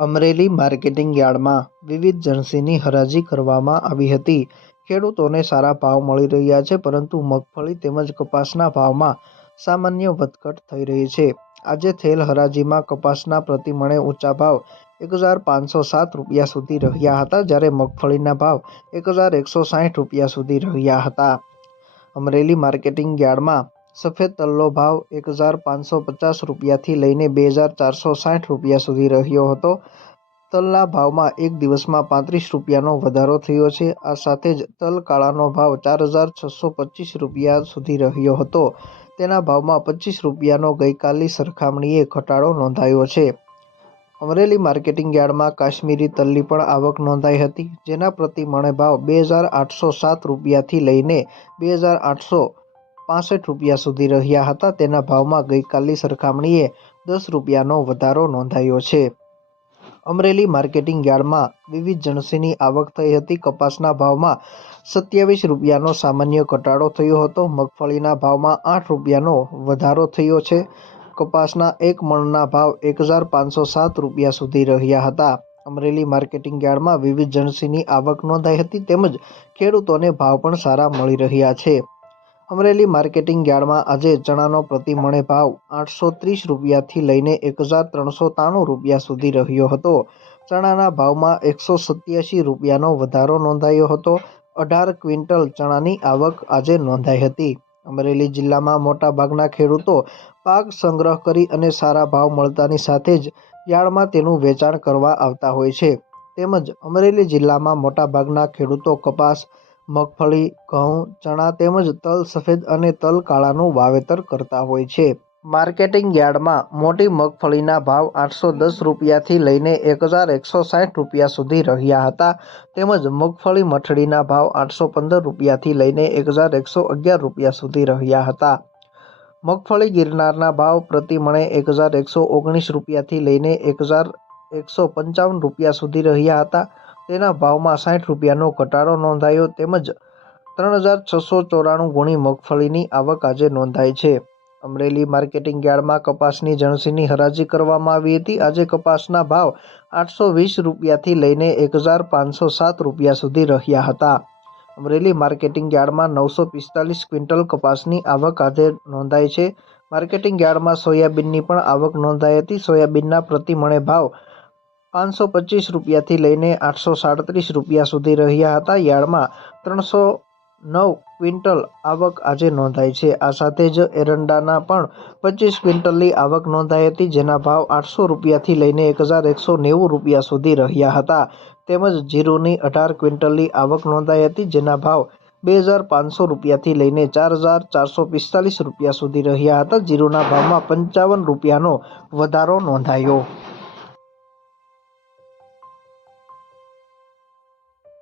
Amreli marketing યાર્ડમાં વિવિધ જણસીની હરાજી કરવામાં આવી હતી. ખેડૂતોને સારા ભાવ મળી રહ્યા છે, પરંતુ મગફળી તેમજ કપાસના ભાવમાં સામાન્ય વધઘટ થઈ રહી છે. આજે થયેલ હરાજીમાં કપાસના પ્રતિ મણે ઊંચા ભાવ એક હજાર પાંચસો સાત રૂપિયા સુધી રહ્યા હતા, જ્યારે મગફળીના ભાવ એક હજાર એકસો સાઠ રૂપિયા સુધી રહ્યા હતા. અમરેલી માર્કેટિંગ યાર્ડમાં સફેદ તલનો ભાવ એક હજાર પાંચસો પચાસ રૂપિયાથી લઈને બે હજાર ચારસો સાઠ રૂપિયા સુધી રહ્યો હતો. તલના ભાવમાં એક દિવસમાં પાંત્રીસ રૂપિયાનો વધારો થયો છે. આ સાથે જ તલ કાળાનો ભાવ ચાર હજાર છસો પચીસ રૂપિયા સુધી રહ્યો હતો. તેના ભાવમાં પચીસ રૂપિયાનો ગઈકાલની સરખામણીએ ઘટાડો નોંધાયો છે. અમરેલી માર્કેટિંગ યાર્ડમાં કાશ્મીરી તલની પણ આવક નોંધાઈ હતી, જેના પ્રતિ મણે ભાવ બે હજાર આઠસો સાત રૂપિયાથી લઈને બે હજાર આઠસો પાસઠ રૂપિયા સુધી રહ્યા હતા. તેના ભાવમાં ગઈકાલની સરખામણીએ દસ રૂપિયાનો વધારો નોંધાયો છે. અમરેલી માર્કેટિંગ યાર્ડમાં વિવિધ જણસીની આવક થઈ હતી. કપાસના ભાવમાં સત્યાવીસ રૂપિયાનો સામાન્ય ઘટાડો થયો હતો. મગફળીના ભાવમાં આઠ રૂપિયાનો વધારો થયો છે. કપાસના એક મણના ભાવ એક હજાર પાંચસો સાત રૂપિયા સુધી રહ્યા હતા. અમરેલી માર્કેટિંગ યાર્ડમાં વિવિધ જણસીની આવક નોંધાઈ હતી. તેમજ ખેડૂતોને ભાવ પણ સારા મળી રહ્યા છે. અમરેલી માર્કેટિંગ યાર્ડમાં આજે ચણાનો પ્રતિ મણે ભાવ આઠસો ત્રીસ રૂપિયાથી લઈને એક હજાર ત્રણસો ત્રાણું રૂપિયા સુધી રહ્યો હતો. ચણાના ભાવમાં એકસો સત્યાસી રૂપિયાનો વધારો નોંધાયો હતો. અઢાર ક્વિન્ટલ ચણાની આવક આજે નોંધાઈ હતી. અમરેલી જિલ્લામાં મોટાભાગના ખેડૂતો પાક સંગ્રહ કરી અને સારા ભાવ મળતાની સાથે જ યાર્ડમાં તેનું વેચાણ કરવા આવતા હોય છે. તેમજ અમરેલી જિલ્લામાં મોટાભાગના ખેડૂતો કપાસ મગફળી, ઘઉં, ચણા તેમજ તલ સફેદ અને તલ કાળાનું વાવેતર કરતા હોય છે. માર્કેટિંગ યાર્ડમાં મોટી મગફળીના ભાવ આઠસો દસ રૂપિયાથી લઈને એક હજાર એકસો સાઠ રૂપિયા સુધી રહ્યા હતા. તેમજ મગફળી મઠડીના ભાવ આઠસો પંદર રૂપિયાથી લઈને એક હજાર એકસો અગિયાર રૂપિયા સુધી રહ્યા હતા. મગફળી ગિરનારના ભાવ પ્રતિ મણે એક હજાર એકસો ઓગણીસ રૂપિયાથી લઈને એક હજાર એકસો પંચાવન રૂપિયા સુધી રહ્યા હતા. તેના ભાવમાં સાઠ રૂપિયાનો ઘટાડો નોંધાયો તેમજ ત્રણ હજાર છસો ચોરાણું ગુણી મગફળીની આવક આજે નોંધાઈ છે. અમરેલી માર્કેટિંગ યાર્ડમાં કપાસની જણસીની હરાજી કરવામાં આવી હતી. આજે કપાસના ભાવ આઠસો વીસ રૂપિયાથી લઈને એક હજાર પાંચસો સાત રૂપિયા સુધી રહ્યા હતા. અમરેલી માર્કેટિંગ યાર્ડમાં નવસો પિસ્તાલીસ ક્વિન્ટલ કપાસની આવક આજે નોંધાઈ છે. માર્કેટિંગ યાર્ડમાં સોયાબીનની પણ આવક નોંધાઈ હતી. સોયાબીનના પ્રતિમણે ભાવ પાંચસો પચીસ રૂપિયાથી લઈને આઠસો સાડત્રીસ રૂપિયા સુધી રહ્યા હતા. યાર્ડમાં ત્રણસો નવ ક્વિન્ટલ આવક આજે નોંધાઈ છે. આ સાથે જ એરંડાના પણ પચીસ ક્વિન્ટલની આવક નોંધાઈ હતી, જેના ભાવ આઠસો રૂપિયાથી લઈને એક હજાર એકસો નેવું રૂપિયા સુધી રહ્યા હતા. તેમજ જીરુની અઢાર ક્વિન્ટલની આવક નોંધાઈ હતી, જેના ભાવ બે હજાર પાંચસો રૂપિયાથી લઈને ચાર હજાર ચારસો પિસ્તાલીસ રૂપિયા સુધી રહ્યા હતા. જીરુના ભાવમાં પંચાવન રૂપિયાનો વધારો નોંધાયો.